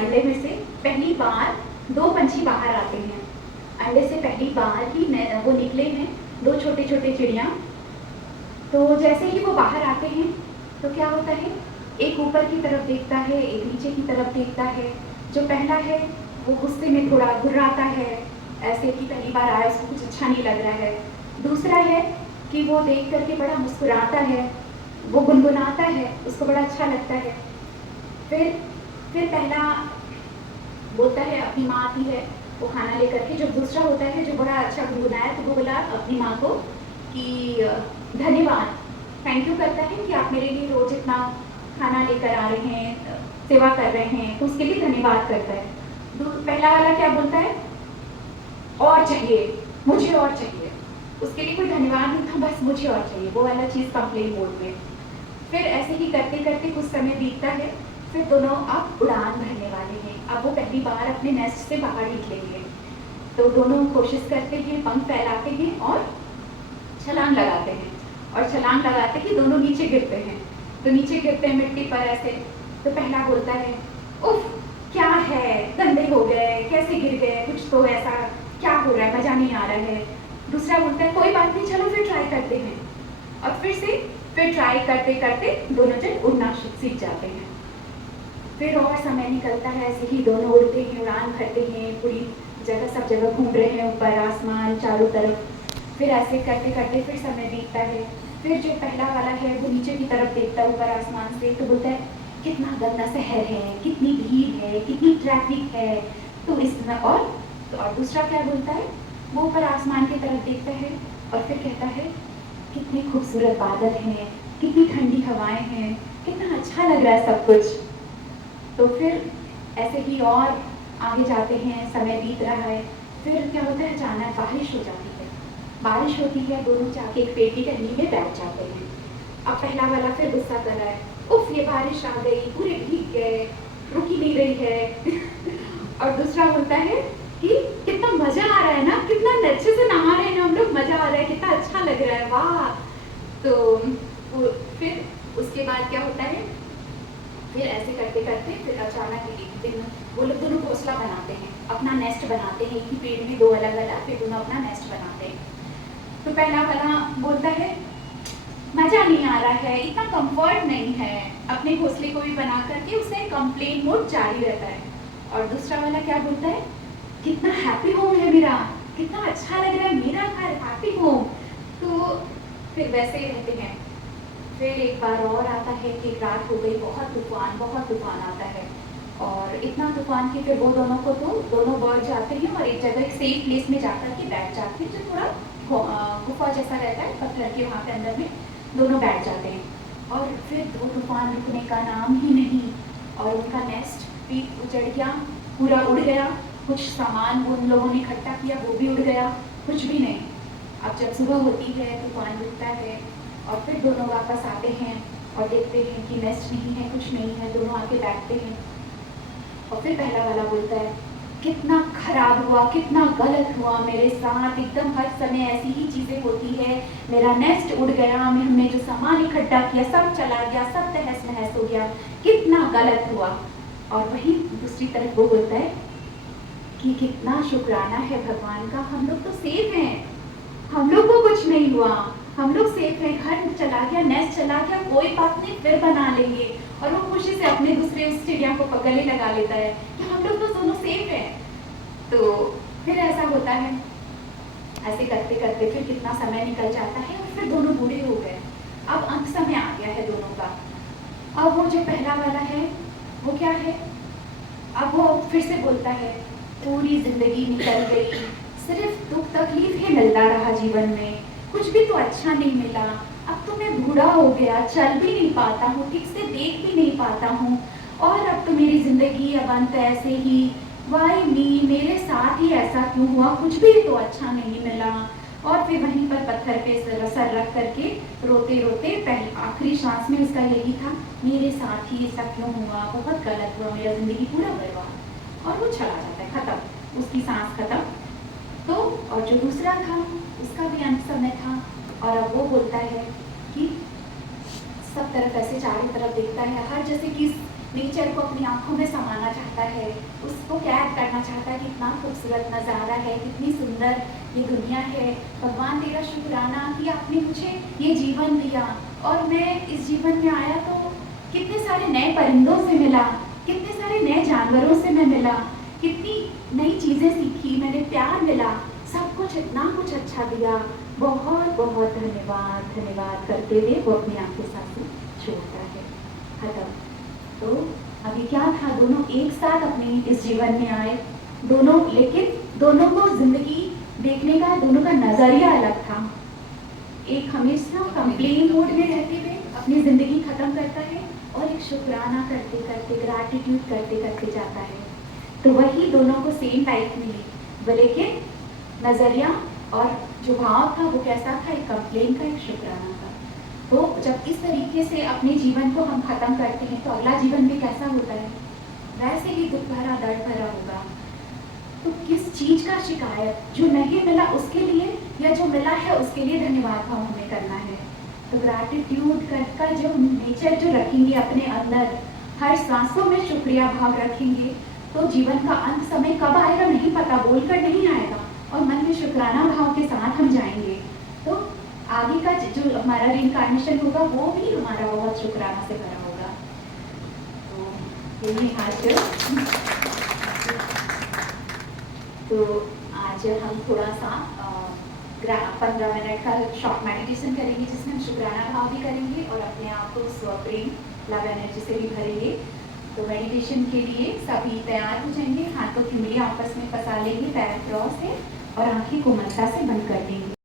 अंडे में से पहली बार दो पंछी बाहर आते हैं। अंडे से पहली बार ही वो निकले हैं दो छोटे छोटे चिड़िया। तो जैसे ही वो बाहर आते हैं तो क्या होता है, एक ऊपर की तरफ देखता है, एक नीचे की तरफ देखता है। जो पहला है वो गुस्से में थोड़ा घुर्राता है, ऐसे कि पहली बार आया, उसको कुछ अच्छा नहीं लग रहा है। दूसरा है कि वो देख करके बड़ा मुस्कुराता है, वो गुनगुनाता है, उसको बड़ा अच्छा लगता है। फिर पहला बोलता है, अपनी माँ आती है वो खाना लेकर के। जो दूसरा होता है जो बड़ा अच्छा गुनगुनाया, तो वो बोला अपनी माँ को कि धन्यवाद, थैंक यू करता है कि आप मेरे लिए रोज इतना खाना लेकर आ रहे हैं, सेवा कर रहे हैं, तो उसके लिए धन्यवाद करता है। पहला वाला क्या बोलता है, और चाहिए, मुझे और चाहिए। उसके लिए कोई धन्यवाद नहीं था, बस मुझे और चाहिए, वो वाला चीज़ कंप्लेन मोड में। फिर ऐसे ही करते करते कुछ समय बीतता है। फिर दोनों अब उड़ान भरने वाले हैं। अब वो पहली बार अपने नेस्ट से बाहर निकलेंगे। तो दोनों कोशिश करते हैं, पंख फैलाते हैं और छलांग लगाते हैं। और छलांग लगाते ही दोनों नीचे गिरते हैं। तो नीचे गिरते हैं मिट्टी पर ऐसे। तो पहला बोलता है, उफ क्या है, गंदे हो गए, कैसे गिर गए, कुछ तो ऐसा क्या हो रहा है, मजा नहीं आ रहा है। दूसरा बोलता है, कोई बात नहीं, चलो फिर ट्राई करते हैं। और फिर ट्राई करते करते दोनों जन उड़ना सीख जाते हैं। फिर और समय निकलता है, ऐसे ही दोनों उड़ते हैं, उड़ान भरते हैं, पूरी जगह सब जगह घूम रहे हैं, ऊपर आसमान चारों तरफ। फिर ऐसे करते करते फिर समय बीतता है। फिर जो पहला वाला है वो नीचे की तरफ देखता है ऊपर आसमान से, तो बोलता है, कितना गंदा शहर है, कितनी भीड़ है, कितनी ट्रैफिक है। तो इसमें और दूसरा क्या बोलता है, वो ऊपर आसमान की तरफ देखता है और फिर कहता है, कितने खूबसूरत बादल हैं, कितनी ठंडी हवाएं हैं, कितना अच्छा लग रहा है सब कुछ। तो फिर ऐसे ही और आगे जाते हैं, समय बीत रहा है। फिर क्या होता है, अचानक बारिश हो जाती है। बारिश होती है, दोनों जाके एक पेड़ की टहनी में बैठ जाते हैं। अब पहला वाला फिर गुस्सा कर रहा है, उफ ये बारिश आ गई, पूरे भीग गए, रुक ही नहीं रही है। और दूसरा बोलता है कि कितना मजा आ रहा है ना, कितना अच्छे से नहा रहे हैं हम लोग, मजा आ रहा है, कितना अच्छा लग रहा है, वाह। तो फिर उसके बाद क्या होता है, फिर ऐसे करते करते फिर अचानक एक दिन वो लोग दोनों घोंसला बनाते हैं, अपना नेस्ट बनाते हैं। एक ही पेड़ में दो अलग अलग, फिर दोनों अपना नेस्ट बनाते हैं। तो पहला वाला बोलता है, मजा नहीं आ रहा है, इतना कंफर्ट नहीं है, अपने घोंसले को भी बना करके उससे कंप्लेन मोड जारी रहता है। और दूसरा वाला क्या बोलता है, कितना हैप्पी होम है मेरा, कितना अच्छा लग रहा है मेरा घर, हैप्पी होम। तो फिर वैसे ही रहते हैं। फिर एक बार और आता है कि एक रात हो गई, बहुत तूफान आता है। और इतना तूफान कि फिर वो दोनों को तो दोनों बर्ड जाते हैं और एक जगह एक सेफ प्लेस में जाकर के बैठ जाते हैं, जो थोड़ा गुफा जैसा रहता है पत्थर के, वहाँ के अंदर में दोनों बैठ जाते हैं। और फिर वो तूफान रुकने का नाम ही नहीं, और उनका नेस्ट भी उजड़ गया, पूरा उड़ गया। कुछ सामान वो उन लोगों ने इकट्ठा किया वो भी उड़ गया, कुछ भी नहीं। अब जब सुबह होती है, तूफान रुकता है और फिर दोनों वापस आते हैं और देखते हैं कि नेस्ट नहीं है, कुछ नहीं है। दोनों आके बैठते हैं और फिर पहला वाला बोलता है, कितना खराब हुआ, कितना गलत हुआ मेरे साथ, एकदम हर समय ऐसी ही चीज़ें होती है, मेरा नेस्ट उड़ गया, हमने जो सामान इकट्ठा किया सब चला गया, सब तहस नहस हो गया, कितना गलत हुआ। और वहीं दूसरी तरफ वो बोलता है कि कितना शुक्राना है भगवान का, हम लोग तो सेफ हैं, हम लोग को कुछ नहीं हुआ, हम लोग सेफ हैं, घर चला गया, नेस्ट चला गया, कोई बात नहीं, फिर बना लेंगे। और वो खुशी से अपने दूसरे उस चिड़िया को गले लगा लेता है कि हम लोग तो दोनों सेफ हैं। तो फिर ऐसा होता है, ऐसे करते करते फिर कितना समय निकल जाता है और फिर दोनों बूढ़े हो गए। अब अंत समय आ गया है दोनों का। अब वो जो पहला वाला है वो क्या है, अब वो फिर से बोलता है, पूरी जिंदगी निकल गई, सिर्फ दुख तकलीफ ही मिलता रहा जीवन में, कुछ भी तो अच्छा नहीं मिला। अब तो मैं बूढ़ा हो गया, चल भी नहीं पाता हूँ, ठीक से देख भी नहीं पाता हूँ, और अब तो मेरी जिंदगी अब अंत ऐसे ही, वाई मी, मेरे साथ ही ऐसा क्यों हुआ, कुछ भी तो अच्छा नहीं मिला। और फिर वहीं पर पत्थर पे सर रख करके रोते रोते आखिरी सांस में उसका यही था, मेरे साथ ही ऐसा क्यों हुआ, बहुत गलत हुआ, मेरा जिंदगी पूरा बर्बाद। और वो चला जाता है, खत्म, उसकी सांस खत्म। तो और जो दूसरा था उसका भी अंत समय था, और अब वो बोलता है कि सब तरफ ऐसे चारों तरफ देखता है, हर जैसे कि नेचर को अपनी आंखों में समाना चाहता है, उसको कैद करना चाहता है कि इतना खूबसूरत नज़ारा है, कितनी सुंदर ये दुनिया है। भगवान तेरा शुक्राना कि आपने मुझे ये जीवन दिया और मैं इस जीवन में आया तो कितने सारे नए परिंदों से मिला, कितने सारे नए जानवरों से मैं मिला, कितनी नई चीज़ें सीखी, मैंने प्यार मिला, सब कुछ इतना कुछ अच्छा दिया, बहुत बहुत धन्यवाद धन्यवाद करते हुए वो अपनी आंखें साथ छोड़ता है। खत्म। तो अभी क्या था, दोनों एक साथ अपने इस जीवन में आए, दोनों, लेकिन दोनों को जिंदगी देखने का, दोनों का नजरिया अलग था। एक हमेशा कंप्लेन मोड में रहते हुए अपनी जिंदगी खत्म करता है और एक शुक्राना करते करते, ग्रैटिट्यूड करते करते जाता है। तो वही दोनों को सेम लाइफ मिली, लेकिन नजरिया और जो भाव था वो कैसा था, एक कंप्लेन का, एक शुक्राना का। तो जब इस तरीके से अपने जीवन को हम खत्म करते हैं तो अगला जीवन भी कैसा होता है, वैसे ही दुख भरा, दर्द भरा होगा। तो किस चीज का शिकायत, जो नहीं मिला उसके लिए या जो मिला है उसके लिए धन्यवाद भाव हमें करना है। तो ग्रैटिट्यूड कर जो नेचर जो रखेंगे अपने अंदर, हर सांसों में शुक्रिया भाव रखेंगे, तो जीवन का अंत समय कब आएगा नहीं पता, बोलकर नहीं आएगा, और मन में शुक्राना भाव के साथ हम जाएंगे तो आगे का जो हमारा रिइंकार्नेशन होगा वो भी हमारा बहुत शुक्राना से भरा होगा। तो यही आज तो आज हम थोड़ा सा 15 मिनट का शॉर्ट मेडिटेशन करेंगे जिसमें हम शुक्राना भाव भी करेंगे और अपने आप को स्वप्रेम, लव एनर्जी से भी भरेंगे। तो मेडिटेशन के लिए सभी तैयार हो जाएंगे, हाथों की उंगलियां आपस में फंसा लेंगे, पैर क्रॉस है और आंखें को मंता से बंद कर देंगे।